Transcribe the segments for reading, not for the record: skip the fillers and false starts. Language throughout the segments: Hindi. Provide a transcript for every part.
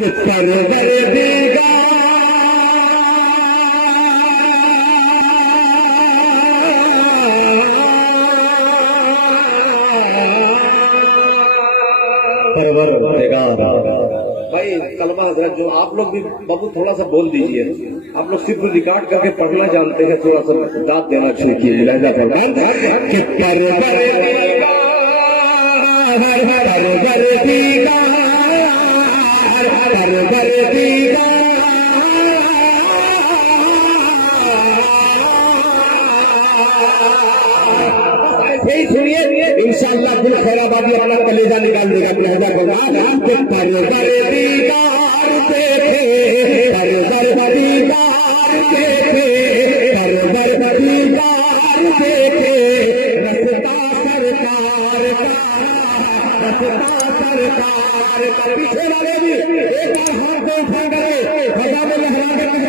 भाई कलमा हजरत जो आप लोग भी बाबू थोड़ा सा बोल दीजिए। आप लोग सिर्फ रिकॉर्ड करके पढ़ना जानते हैं, थोड़ा सा दाद देना शुरू कीजिए। लहजा फरमान यही सुनिए, इंशाअल्लाह दिल खैराबादी अपना कलेजा निकाल देगा। लहजा फरमान पीछे वाले भी एक बार हाथ को उठाकर खजा में लहरा कर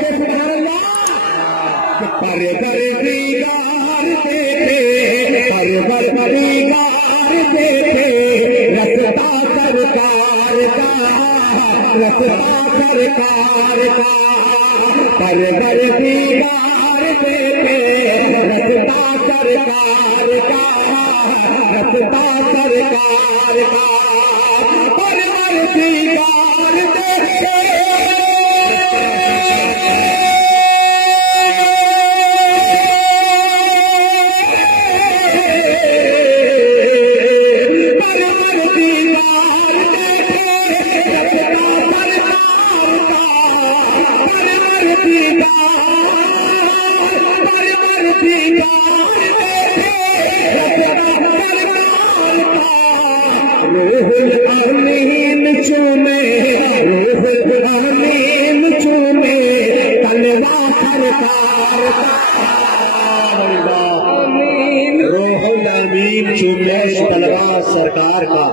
सरकार का।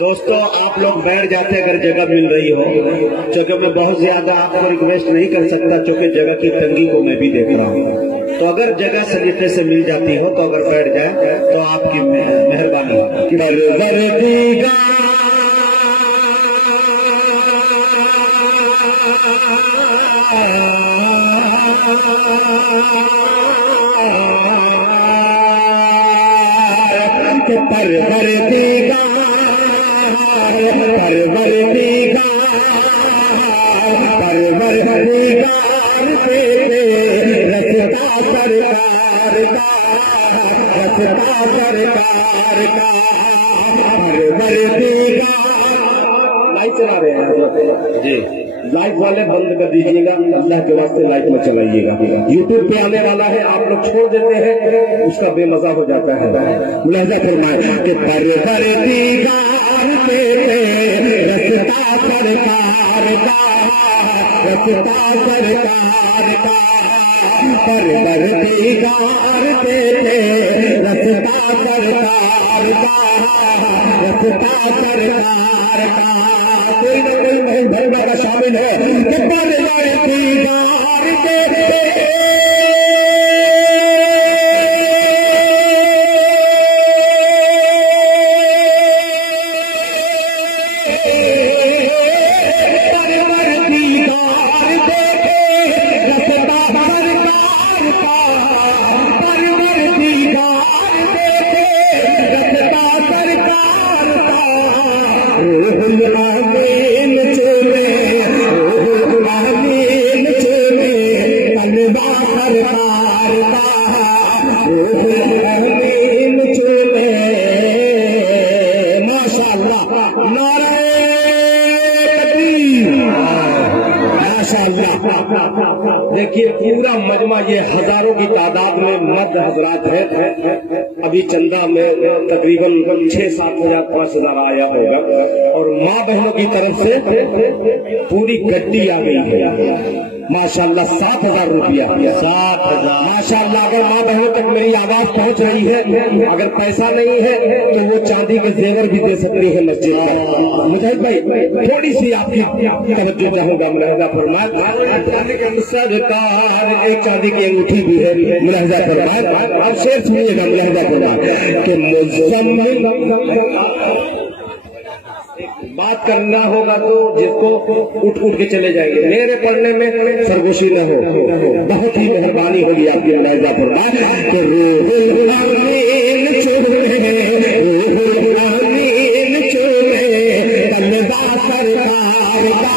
दोस्तों आप लोग बैठ जाते अगर जगह मिल रही हो। जगह में बहुत ज्यादा आपको रिक्वेस्ट नहीं कर सकता क्योंकि जगह की तंगी को मैं भी देख रहा हूँ। तो अगर जगह सलीके से मिल जाती हो तो अगर बैठ जाए तो आपकी मेहरबानी। लाइट चला रहे हैं जी, लाइट वाले बंद कर दीजिएगा, अल्लाह के वास्ते लाइट में चलाइएगा। यूट्यूब पे आने वाला है, आप लोग छोड़ देते हैं, उसका बेमजा हो जाता है। लहजा फरमाए कि कोई न कोई महल भरवा का शामिल है। देखिए पूरा मजमा ये हजारों की तादाद में मर्द हजरात है। अभी चंदा में तकरीबन 6-7 हजार 5,000 आया होगा और माँ बहनों की तरफ से पूरी गड्डी आ गई है। माशाल्लाह 7,000 रुपया, 7,000 माशाल्लाह। अगर माँ बहनों तक मेरी आवाज पहुंच रही है, अगर पैसा नहीं है तो वो चांदी के जेवर भी दे सकती है मस्जिद में। मुजाहिद भाई थोड़ी सी आपकी तवज्जो चाहूंगा। मुलाहिजा फरमाए सरकार एक चांदी की अंगूठी भी है। मुलाहिजा फरमाए अब शेर सुनिएगा। मुलाहिजा फरमाए कि मुज़म्मिल बात करना होगा तो जिसको उठ उठ के चले जाएंगे। मेरे पढ़ने में सरगोशी न हो, बहुत ही मेहरबानी होगी आपकी मुलाहिजा फरमाए। तो रूहुल अमीन चुमे, रूहुल अमीन चुमे कल्बा सरकार का,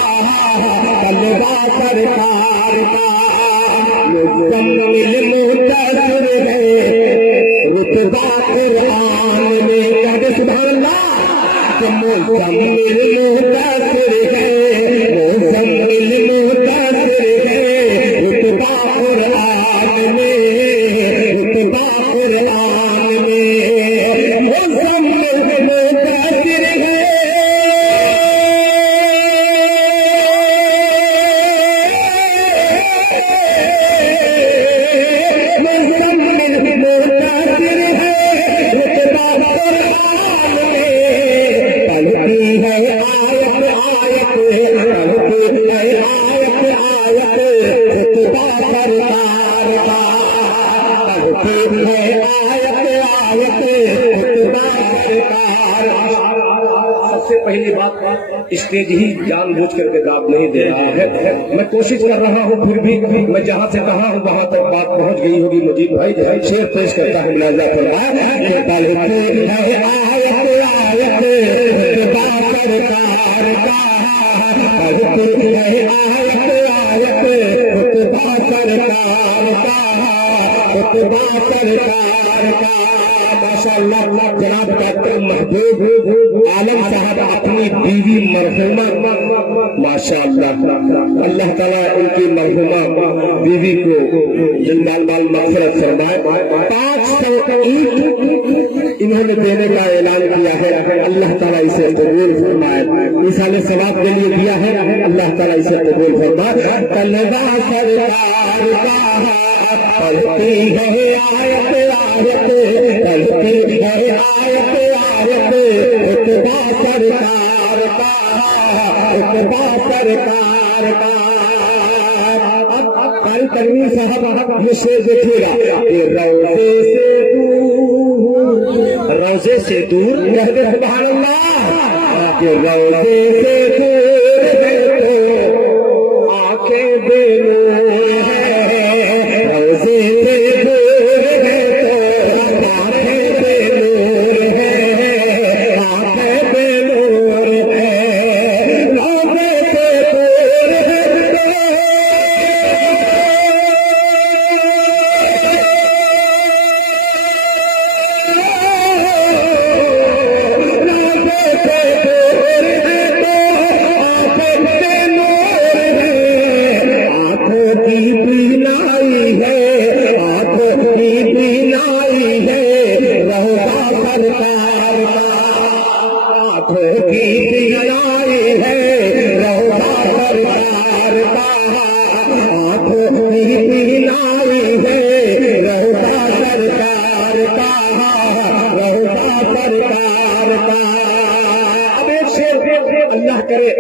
कल्बा सरकार का मुकम्मिल मुंतज़िर है रुतबा कुरान में। कहते सुभान अल्लाह। मुकम्मिल मुंतज़िर है, मुकम्मिल मुंतज़िर है रुतबा कुरान में, रुतबा कुरान में मुकम्मिल मुंतज़िर है। सबसे पहली बात, स्टेज ही जानबूझ करके दाब नहीं दे रहा है। मैं कोशिश कर रहा हूँ, फिर भी मैं जहाँ से कहा हूँ वहाँ तक बात पहुँच गई होगी। मुजीब भाई शेर पेश करता है मुलाहिजा माशाअल्लाह। जनाब डॉक्टर महबूब आलम साहब अपनी बीवी मरहुमा माशाअल्लाह, अल्लाह ताला उनकी मरहुमा बीवी को जिंदाल माल मग़फ़िरत फरमाए। 500 ईंट इन्होंने देने का ऐलान किया है। अल्लाह ताला इसे कबूल फरमाए। मिसाल सवाब के लिए दिया है, अल्लाह ताला इसे कबूल फरमाए। कल्बा सरकार का पढ़ती है आयत आयत, पढ़ती है आयत आयत रुतबा सरकार का, रुतबा सरकार का। अब कारी तनवीर साहब ये शेर देखिएगा। रोजे से दूर कहते सुभान अल्लाह। रोजे से दूर है तो आंखें बेनूर है, रोजे से दूर है तो आंखें बेनूर है, आंखें बेनूर है, रोजे से दूर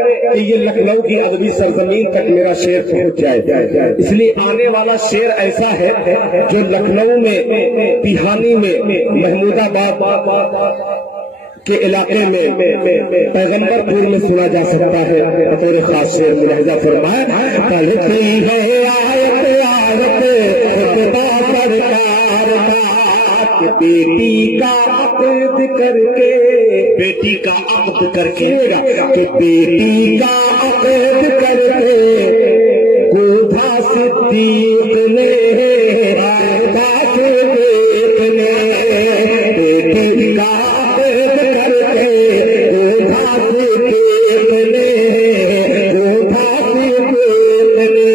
है ये लखनऊ की अदबी सरजमीन तक मेरा शेर पहुंच जाए। इसलिए आने वाला शेर ऐसा है जो लखनऊ में, पिहानी में, महमूदाबाद के इलाके में, पैगंबरपुर में सुना जा सकता है। बतौर खास शेर मुलाहिजा फरमाए। पढ़ती है आयत आयत रुतबा सरकार का, बेटी का अक़्द करके, बेटी का अक़्द करके, कि बेटी का अक़्द करके गोधा सिद्दीक़ ने, गोधा सिद्दीक़ ने, बेटी का अक़्द करके गोधा सिद्दीक़ ने, गोधा सिद्दीक़ ने,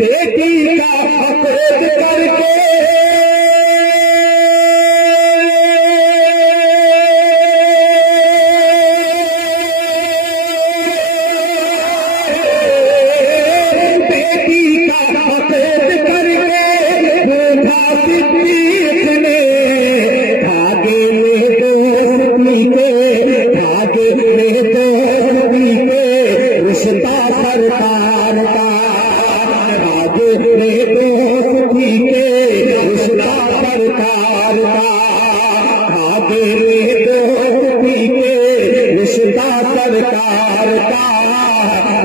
बेटी का अक़्द करके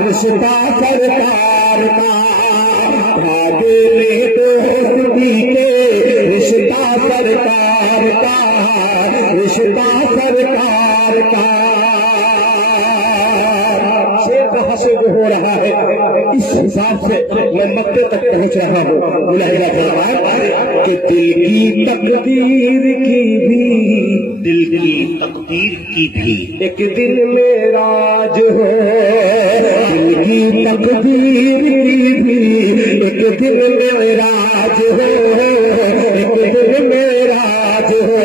रिश्ता सरकार का, भागे ले दोस्ती के रिश्ता सरकार का, रिश्ता सरकार का। शेर कहाँ से जो हो रहा है, इस हिसाब से मैं मक्के तक पहुंच रहा हूँ। मुलाहिजा फरमाए कि दिल की तकदीर की भी, दिल की तकदीर की भी एक दिन में राज हो, दिल की तकदीर की भी एक दिन में राज हो, एक दिन में राज हो,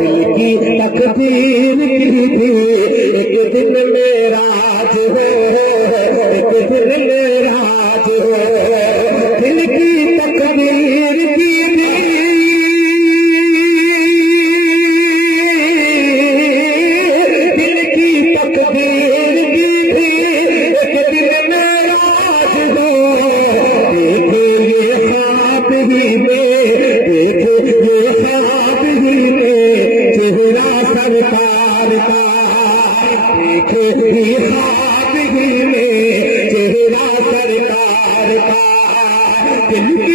दिल की तकदीर की भी एक दिन में राज हो, एक दिन में राज हो, दिल की तकदीर की भी चेहरा सरकार का, दिल की